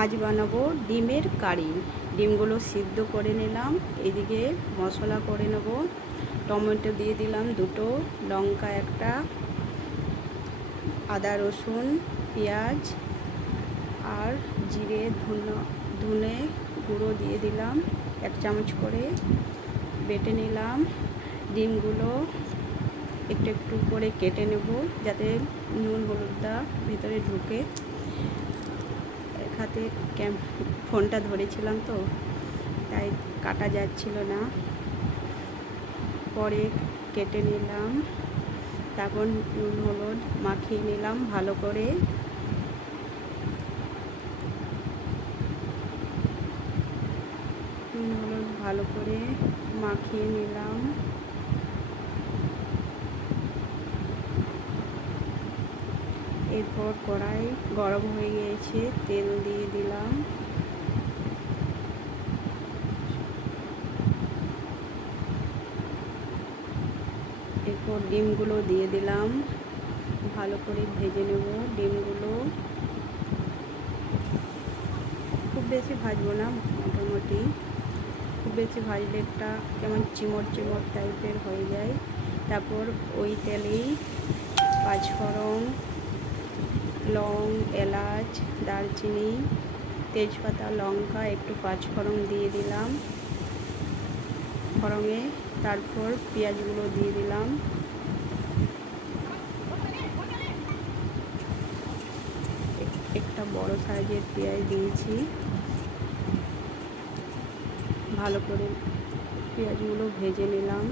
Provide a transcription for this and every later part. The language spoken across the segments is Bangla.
আজ বানাবো ডিমের কারি। ডিমগুলো সিদ্ধ করে নিলাম, এদিকে মশলা করে নেব। টমেটো দিয়ে দিলাম দুটো, লঙ্কা একটা, আদা রসুন পেঁয়াজ আর জিরে ধনে গুঁড়ো দিয়ে দিলাম 1 চামচ করে, বেটে নিলাম। ডিমগুলো একটু একটু করে কেটে নেব যাতে নুন হলুদটা ভিতরে ঢুকে। হাতে ফোনটা ধরেছিলাম তো তাই কাটা যাচ্ছিল না, পরে কেটে নিলাম। তারপর নুন হলুদ মাখিয়ে নিলাম ভালো করে। নুন হলুদ ভালো করে মাখিয়ে নিলাম। এরপর কড়াই গরম হয়ে গিয়েছে, তেল দিয়ে দিলাম। এরপর ডিমগুলো দিয়ে দিলাম, ভালো করে ভেজে নেব। ডিমগুলো খুব বেশি ভাজবো না, মোটামুটি। খুব বেশি ভাজলে একটা কেমন চিমড় চিমড় টাইপের হয়ে যায়। তারপর ওই তেলেই পাঁচফোড়ন, লং, এলাচ, দারচিনি, তেজপাতা, লঙ্কা, একটু পাঁচফোড়ন দিয়ে দিলাম ফোড়নে। তারপর পেঁয়াজগুলো দিয়ে দিলাম। একটা বড় সাইজের পেঁয়াজ দিয়েছি। ভালো করে পেঁয়াজগুলো ভেজে নিলাম।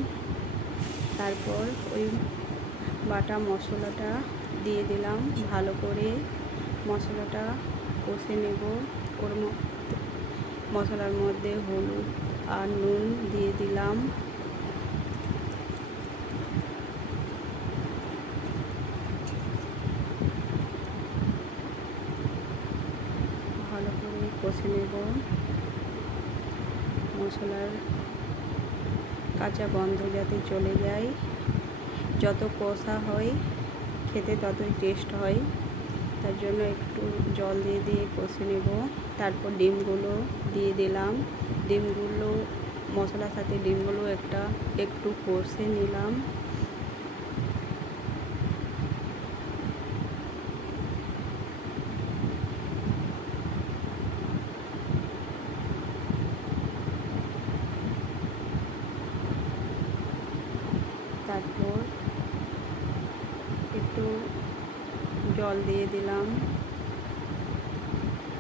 তারপর ওই বাটা মশলাটা দিয়ে দিলাম, ভালো করে মশলাটা কষে নেব। ওর মশলার মধ্যে হলুদ আর নুন দিয়ে দিলাম। ভালো করে কষে নেব। মশলার কাঁচা গন্ধ যাতে চলে যায়। যত কষা হয় খেতে ততই টেস্ট হয়, তার জন্য একটু জল দিয়ে দিয়ে কষে নেব। তারপর ডিমগুলো দিয়ে দিলাম। ডিমগুলো মশলার সাথে ডিমগুলো একটু কষে নিলাম। তারপর একটু জল দিয়ে দিলাম।